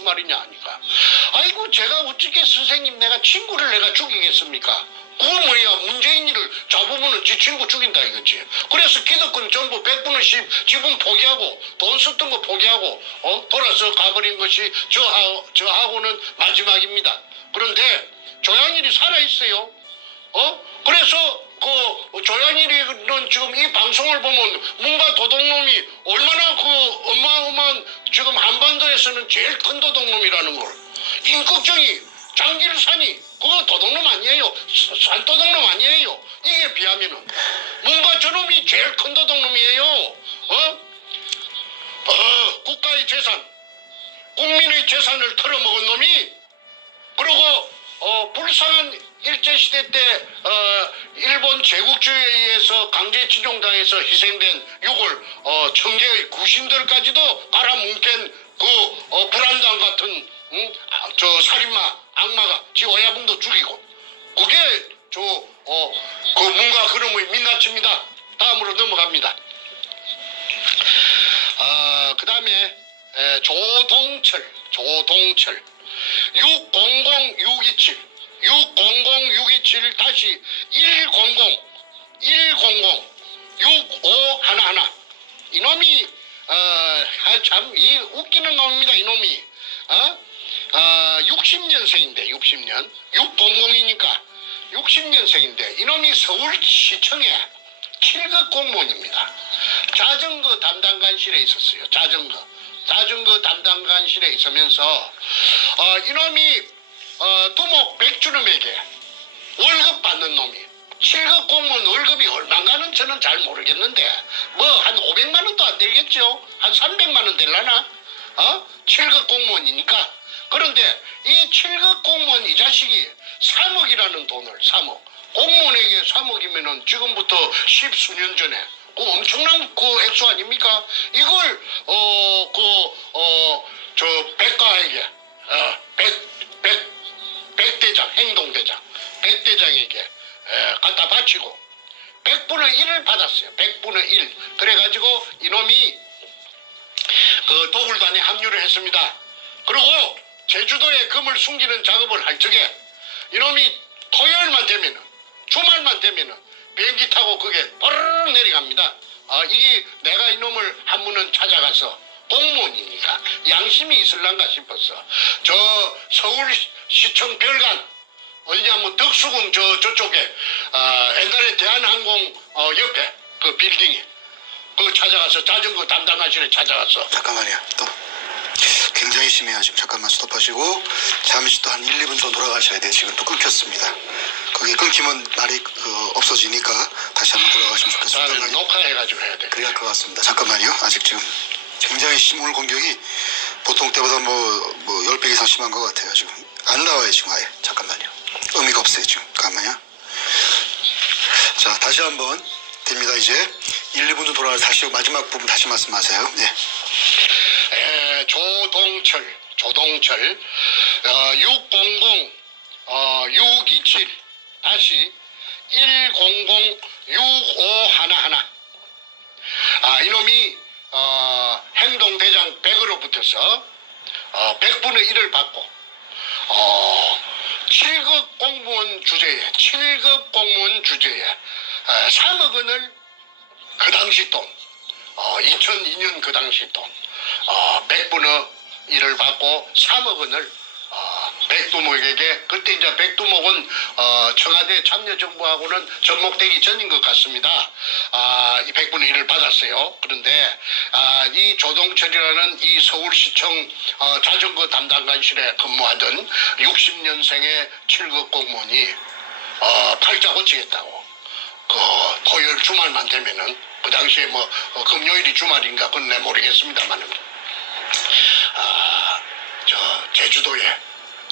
말이냐 하니까 아이고 제가 어떻게 선생님 내가 친구를 내가 죽이겠습니까? 그건 뭐야 문재인이를 잡으면은 지 친구 죽인다 이거지. 그래서 기득권 전부 100분의 10 지분 포기하고 돈 썼던 거 포기하고 어 돌아서 가버린 것이 저하고 저하고는 마지막입니다. 그런데 조양일이 살아 있어요. 어? 그래서 그 조양일이는 지금 이 방송을 보면 뭔가 도둑놈이 얼마나 그 어마어마한 지금 한반도에서는 제일 큰 도둑놈이라는 걸. 임꺽정이 장길산이 그거 도둑놈 아니에요. 산도둑놈 아니에요. 이게 비하면은. 뭔가 저놈이 제일 큰 도둑놈이에요. 어? 어 국가의 재산 국민의 재산을 털어먹은 놈이. 그리고 어, 불쌍한 일제시대 때 어, 일본 제국주의에 의해서 강제징용당해서 희생된 육을 어, 청계의 구신들까지도 깔아뭉갠 그 어, 불안당 같은 응? 아, 저 살인마 악마가 지 어야분도 죽이고 그게 저 어, 그 뭔가 그놈의 민낯입니다. 다음으로 넘어갑니다. 아, 그 다음에 조동철, 조동철. 600627, 600627 다시 100, 100, 65 하나 하나. 이놈이 어 참이 웃기는 놈입니다. 이놈이 어? 어 60년생인데 60년 600이니까 60년생인데 이놈이 서울시청에 7급 공무원입니다. 자전거 담당관실에 있었어요. 자전거. 자전거 담당관실에 있으면서 어, 이놈이 어, 두목 백주름에게 월급 받는 놈이 7급 공무원 월급이 얼마인가는 저는 잘 모르겠는데 뭐 한 500만 원도 안 되겠죠. 한 300만 원 될라나? 어? 7급 공무원이니까. 그런데 이 7급 공무원 이 자식이 3억이라는 돈을 3억 공무원에게 3억이면은 지금부터 십수년 전에 그 엄청난 그 액수 아닙니까? 이걸 어 그 어 저 백가에게 어백 백백 대장 행동대장 백대장에게 에, 갖다 바치고 100분의 1을 받았어요. 100분의 1. 그래가지고 이놈이 그 도굴단에 합류를 했습니다. 그리고 제주도에 금을 숨기는 작업을 할 적에 이놈이 토요일만 되면은 주말만 되면은 비행기 타고 그게 빠르르 내려갑니다. 아, 이게 내가 이놈을 한 번은 찾아가서 공무원이니까 양심이 있을란가 싶었어. 저 서울시청 별관 어디냐면 덕수궁 저 저쪽에 아, 옛날에 대한항공 어, 옆에 그 빌딩에 그 찾아가서 자전거 담당하시는 찾아가서 잠깐만요. 또 굉장히 심해요. 지금 잠깐만 스톱하시고 잠시 또 한 1, 2분 더 돌아가셔야 돼요. 지금 또 끊겼습니다. 거기 끊기면 말이 그, 없어지니까 다시 한번 돌아가시면 좋겠습니다. 나는 녹화해가지고 해야 돼. 그래야 할것 같습니다. 잠깐만요. 아직 지금 굉장히 심물 공격이 보통 때보다 뭐, 뭐 10배 이상 심한 것 같아요. 지금 안 나와요. 지금 아예. 잠깐만요. 의미가 없어요. 지금. 잠깐만요. 자, 다시 한번 됩니다. 이제 1, 2분 좀 돌아가 다시 마지막 부분 다시 말씀하세요. 네. 에, 조동철, 조동철, 어, 600, 어, 627, 다시 100, 65 하나 하나. 아, 이놈이, 어, 행동대장 100으로 붙어서, 어, 100분의 1을 받고, 어, 7급 공무원 주제에, 7급 공무원 주제에, 어, 3억 원을 그 당시 돈, 어, 2002년 그 당시 돈, 어, 100분의 1을 받고 3억 원을 어, 백두목에게 그때 이제 백두목은 어, 청와대 참여정부하고는 접목되기 전인 것 같습니다. 아, 이 100분의 1을 받았어요. 그런데 아, 이 조동철이라는 이 서울시청 어, 자전거 담당관실에 근무하던 60년생의 7급 공무원이 어, 팔자 고치겠다고 그 토요일 주말만 되면은 그 당시에 뭐 어, 금요일이 주말인가 그건 내 모르겠습니다만은 아 저 제주도에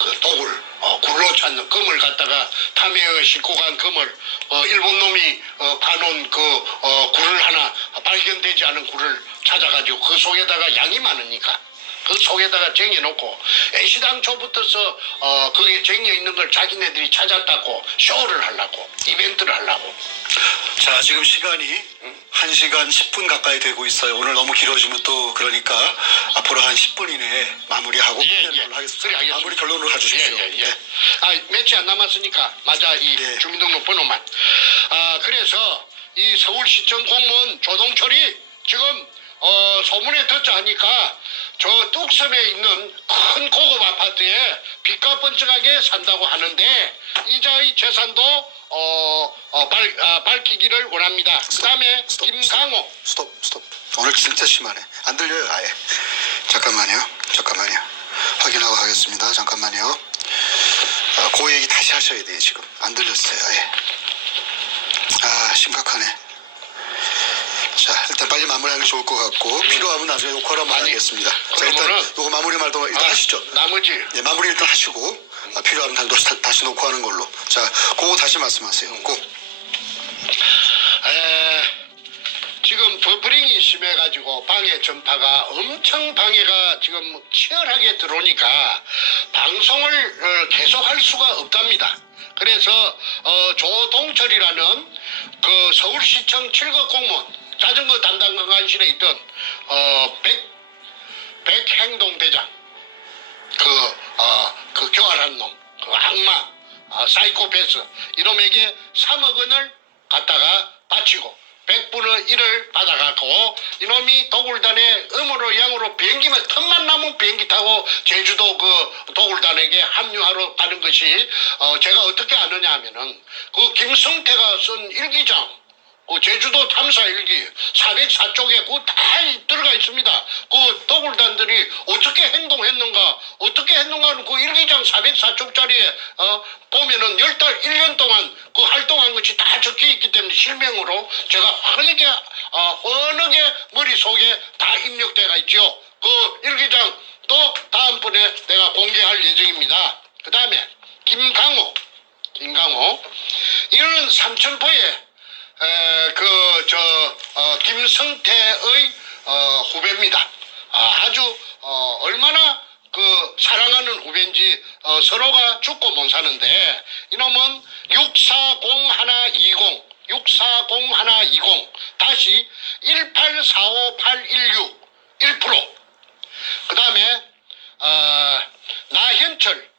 그 독을 어, 굴로 찾는 금을 갖다가 탐해어 싣고 간 금을 어, 일본 놈이 어, 파놓은 그 어, 굴을 하나 발견되지 않은 굴을 찾아가지고 그 속에다가 양이 많으니까 그그 속에다가 쟁여놓고 애시당초부터서 어 거기에 쟁여 있는 걸 자기네들이 찾았다고 쇼를 하려고 이벤트를 하려고. 자, 지금 시간이 1시간 10분 가까이 되고 있어요. 오늘 너무 길어지면 또 그러니까 앞으로 한 10분 이내에 마무리하고 예, 예. 하겠습니다. 알겠습니다. 마무리 결론으로 가주십시오. 예, 예, 예. 네. 아, 며칠 안 남았으니까, 맞아, 이 예. 주민등록번호만. 아, 그래서 이 서울시청 공무원 조동철이 지금, 어, 소문에 듣자 하니까 저 뚝섬에 있는 큰 고급 아파트에 빚가 번쩍하게 산다고 하는데 이자의 재산도 어, 어, 밝, 아, 밝히기를 원합니다. 그 다음에 스톱, 김강호. 스톱, 스톱. 오늘 진짜 심하네. 안 들려요, 아예. 잠깐만요. 잠깐만요. 확인하고 하겠습니다. 잠깐만요. 아, 그 얘기 다시 하셔야 돼요, 지금. 안 들렸어요, 아예. 아, 심각하네. 빨리 마무리하는 게 좋을 것 같고, 필요하면 나중에 녹화로 한번 음. 아니, 하겠습니다. 자, 일단 그러면은- 요거 마무리 말도 일단 아, 하시죠. 나머지. 네, 마무리 일단 하시고, 아, 필요하면 다시, 다시 녹화하는 걸로. 자, 그거 다시 말씀하세요. 꼭. 에, 지금 버프링이 심해가지고 방해 전파가 엄청 방해가 지금 치열하게 들어오니까 방송을 어, 계속할 수가 없답니다. 그래서 어, 조동철이라는 그 서울시청 7급 공무원 자전거 담당 관실에 있던 어, 백, 백행동 대장. 그, 어, 그 교활한 놈, 그 악마, 어, 사이코패스, 이놈에게 3억 원을 갖다가 바치고 100분의 1을 받아갖고 이놈이 도굴단에 음으로 양으로 비행기만 틈만 남은 비행기 타고 제주도 그 도굴단에게 합류하러 가는 것이 어, 제가 어떻게 아느냐 하면은 그 김성태가 쓴 일기장 그 제주도 탐사 일기 404쪽에 그다 들어가 있습니다. 그 도굴단들이 어떻게 행동했는가, 어떻게 했는가는 그 일기장 404쪽짜리에 어, 보면은 열 달, 1년 동안 그 활동한 것이 다 적혀 있기 때문에 실명으로 제가 환하게 어, 환하게 머릿속에 다 입력돼가 있죠. 그 일기장 또 다음번에 내가 공개할 예정입니다. 그 다음에 김강호, 김강호 이거는 삼천포에 그 저 김성태의 어, 후배입니다. 아, 주 어, 얼마나 그 사랑하는 후배인지 어, 서로가 죽고 못 사는데 이놈은 640120 640120 다시 1845816 1%. 그 다음에 어, 나현철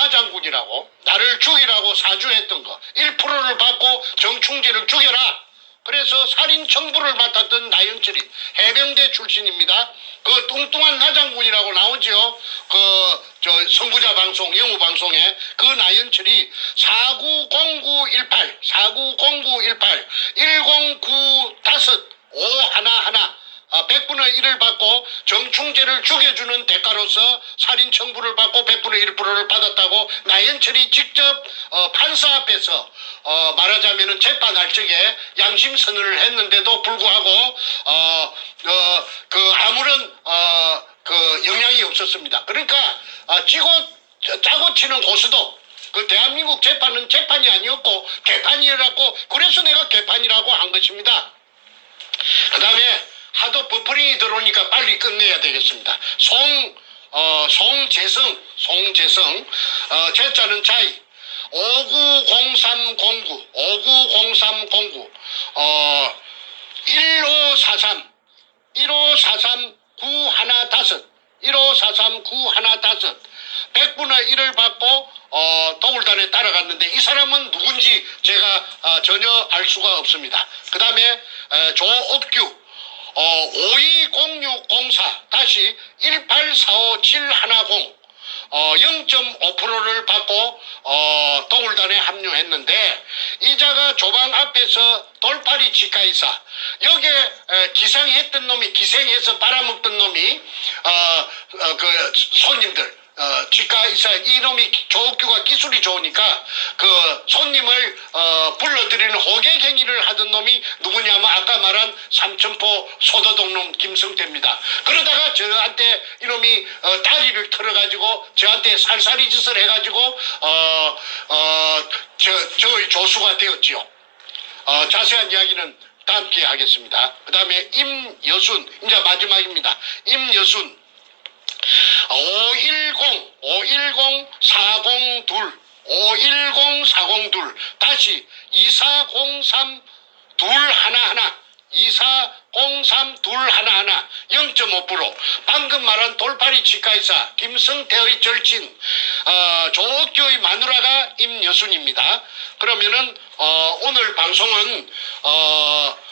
나장군이라고 나를 죽이라고 사주했던 거 1%를 받고 정충재를 죽여라. 그래서 살인 청부를 맡았던 나현철이 해병대 출신입니다. 그 뚱뚱한 나장군이라고 나오죠. 그저 선구자 방송 영우 방송에 그 나현철이 490918 490918 1095 511 아, 100분의 1을 받고 정충재를 죽여주는 대가로서 살인 청부를 받고 100분의 1%를 받았다고 나현철이 직접 어, 판사 앞에서 어, 말하자면은 재판할 적에 양심 선언을 했는데도 불구하고 어, 어, 그 아무런 어, 그 영향이 없었습니다. 그러니까 아, 찌고 짜고 치는 고수도 그 대한민국 재판은 재판이 아니었고 개판이라고 그래서 내가 개판이라고 한 것입니다. 그 다음에 하도 버퍼링이 들어오니까 빨리 끝내야 되겠습니다. 송, 어, 송재성, 송재성, 어, 제자는 자이, 590309, 590309, 어, 1543, 1543 915, 1543 915, 100분의 1을 받고 어, 도굴단에 따라갔는데 이 사람은 누군지 제가 어, 전혀 알 수가 없습니다. 그 다음에 조업규 어, 520604 다시 1845710 어, 0.5%를 받고 어, 도굴단에 합류했는데 이자가 조방 앞에서 돌파리 치과의사 여기에 에, 기상했던 놈이 기생해서 빨아먹던 놈이 어, 어, 그 손님들 어, 치과 의사 이놈이 조옥규가 기술이 좋으니까 그 손님을 어, 불러들이는 호객 행위를 하던 놈이 누구냐면 아까 말한 삼천포 소도동 놈 김성태입니다. 그러다가 저한테 이놈이 어, 다리를 틀어가지고 저한테 살살이 짓을 해가지고 어, 어어 저 저의 조수가 되었지요. 어, 자세한 이야기는 다음 기회에 하겠습니다. 그 다음에 임여순, 이제 마지막입니다. 임여순, 510 510 402 510 402 다시 2403 둘 하나 하나. 2403 둘 하나 하나. 0.5% 방금 말한 돌파리 치과의사 김성태의 절친 어, 조옥교의 마누라가 임여순입니다. 그러면은 어, 오늘 방송은 어, 어,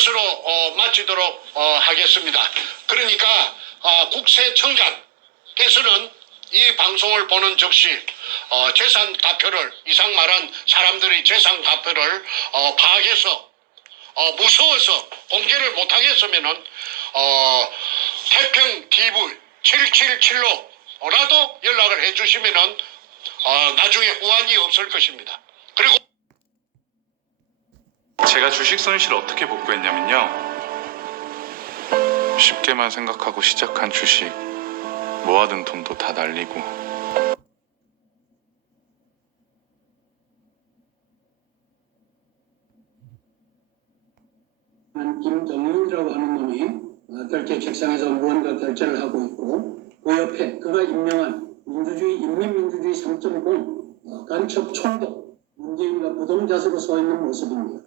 어, 이것으로 어, 마치도록 어, 하겠습니다. 그러니까 어, 국세청장께서는 이 방송을 보는 즉시 어, 재산 가표를 이상 말한 사람들의 재산 가표를 어, 파악해서 어, 무서워서 공개를 못하겠으면은 어, 태평 TV 777로라도 연락을 해주시면은 어, 나중에 후환이 없을 것입니다. 그리고 제가 주식 손실을 어떻게 복구했냐면요. 쉽게만 생각하고 시작한 주식 모아둔 돈도 다 날리고 한 김정윤이라고 하는 놈이 어, 결제 책상에서 무언가 결제를 하고 있고 그 옆에 그가 임명한 민주주의 인민민주주의 3.0 어, 간첩 총독 문재인과 부동자세로 서 있는 모습입니다.